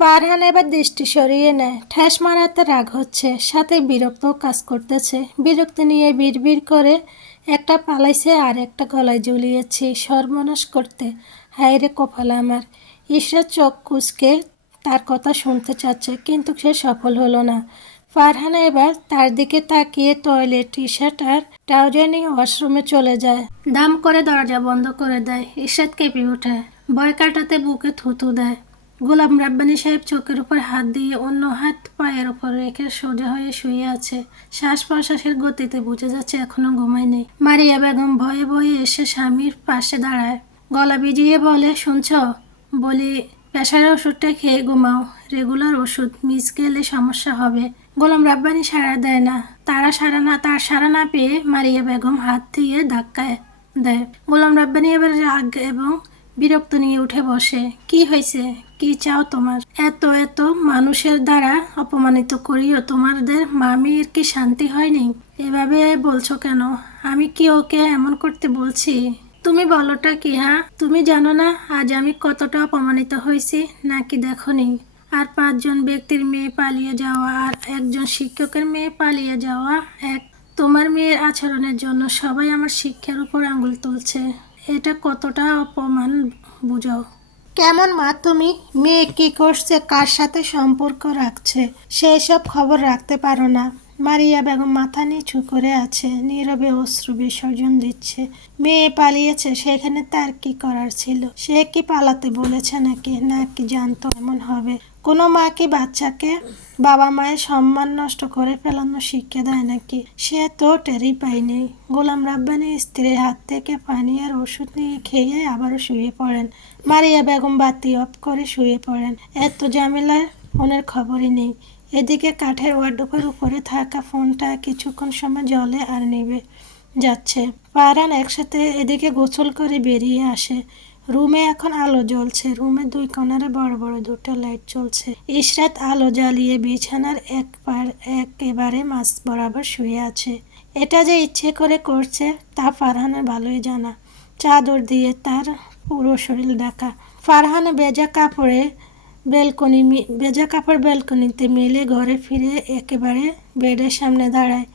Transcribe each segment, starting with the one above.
ফারহান এবার দৃষ্টি সরিয়ে নেয়। ঠেস মারাতে রাগ হচ্ছে, সাথে বিরক্তও কাজ করতেছে। বিরক্তি নিয়ে বিড়বিড় করে, একটা পালাইছে আর একটা গলায় ঝুলিয়েছি সর্বনাশ করতে। হায় রে কপাল আমার। ইশরাত চোখ কুঁচকে তার কথা শুনতে চাচ্ছে, কিন্তু সে সফল হলো না। ফারহান এবার তার দিকে তাকিয়ে টয়লেট টি শার্ট আর ট্রাউজার নিয়ে ওয়াশরুমে চলে যায়। দাম করে দরজা বন্ধ করে দেয়। ইশরাত কেঁপে ওঠে, ভয় কাটাতে বুকে থুতু দেয়। গোলাম রাব্বানী সাহেব চোখের উপর হাত দিয়ে অন্য হাত পায়ের উপর রেখে সোজা হয়ে শুয়ে আছে। শ্বাস প্রশ্বাসের গতিতে বোঝা যাচ্ছে এখনো ঘুমায়নি। মারিয়া বেগম ভয়ে ভয়ে এসে স্বামীর পাশে দাঁড়ায়, গলা ভিজিয়ে বলে, শুনছ? বলি, প্রেশারের ওষুধটা খেয়ে ঘুমাও। রেগুলার ওষুধ মিস গেলে সমস্যা হবে। গোলাম রাব্বানী সাড়া দেয় না। তার সাড়া না পেয়ে মারিয়া বেগম হাত দিয়ে ধাক্কায় দেয়। গোলাম রাব্বানী এবার রাগ এবং বিরক্ত নিয়ে উঠে বসে। কি হয়েছে? কি চাও তোমার? এত এত মানুষের দ্বারা অপমানিত করিও তোমাদের মামির কি শান্তি হয়নি? এভাবে বলছো কেন? আমি কি ওকে এমন করতে বলছি? তুমি বলোটা কি? হ্যাঁ, তুমি জানো না আজ আমি কতটা অপমানিত হয়েছি নাকি দেখনি? আর 5জন ব্যক্তির মেয়ে পালিয়ে যাওয়া আর একজন শিক্ষকের মেয়ে পালিয়ে যাওয়া এক। তোমার মেয়ের আচরণের জন্য সবাই আমার শিক্ষার উপর আঙুল তুলছে। এটা কতটা অপমান বুঝাও। কেমন মা তুমি? মেয়ে কি করছে, কার সাথে সম্পর্ক রাখছে, সেসব খবর রাখতে পারো না? মারিয়া বেগম মাথা নিচু করে আছে, নীরবে অশ্রু বিসর্জন দিচ্ছে। মেয়ে পালিয়েছে, সেখানে তার কি করার ছিল? সে কি পালাতে বলেছে নাকি জানতো এমন হবে? কোনো মা কি বাচ্চাকে বাবা মায়ের সম্মান নষ্ট করে ফেলানো শিক্ষা দেয় নাকি? সে তো টেরই পায়নি। গোলাম রাব্বানী স্ত্রীর হাত থেকে পানি আর ওষুধ নিয়ে খেয়ে আবারও শুয়ে পড়েন। মারিয়া বেগম বাতি অফ করে শুয়ে পড়েন। এত ঝামেলার ফোনের খবরই নেই। এদিকে কাঠের ওয়ার্ডরোবের উপরে থাকা ফোনটা কিছুক্ষণ সময় জ্বলে আর নিভে যাচ্ছে। ফারহান একসাথে এদিকে গোসল করে বেরিয়ে আসে। রুমে এখন আলো জ্বলছে। রুমের 2 কোণারে বড় বড় 2টা লাইট জ্বলছে। ইশরাত আলো জ্বালিয়ে বিছানার একেবারে মাঝ বরাবর শুয়ে আছে। এটা যে ইচ্ছে করে করছে তা ফারহানের ভালোই জানা। চাদর দিয়ে তার পুরো শরীর ঢাকা। ফারহান ভেজা কাপড় ব্যালকনিতে মেলে ঘরে ফিরে একেবারে বেডের সামনে দাঁড়ায়।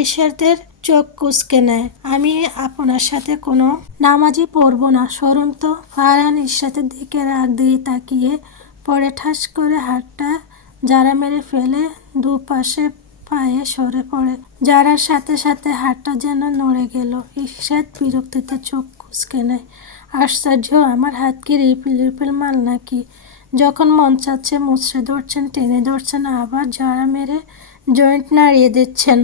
ঈশ্বরের চোখ কুঁচকে নেয়। আমি আপনার সাথে কোনো নামাজই পড়ব না, সরুন তো। ফারহান ইশরাতের দিকে রাগ দিয়ে তাকিয়ে পরে ঠাস করে হাতটা জারা মেরে ফেলে দুপাশে পায়ে সরে পড়ে। জারার সাথে সাথে হাতটা যেন নড়ে গেল। ইশরাত বিরক্তিতে চোখ কুঁচকে নেয়। আশ্চর্য, আমার হাত কি রিপিল মাল নাকি? যখন মন চাচ্ছে মুচড়ে ধরছেন, টেনে ধরছেন, আবার জারা মেরে জয়েন্ট নাড়িয়ে দিচ্ছেন।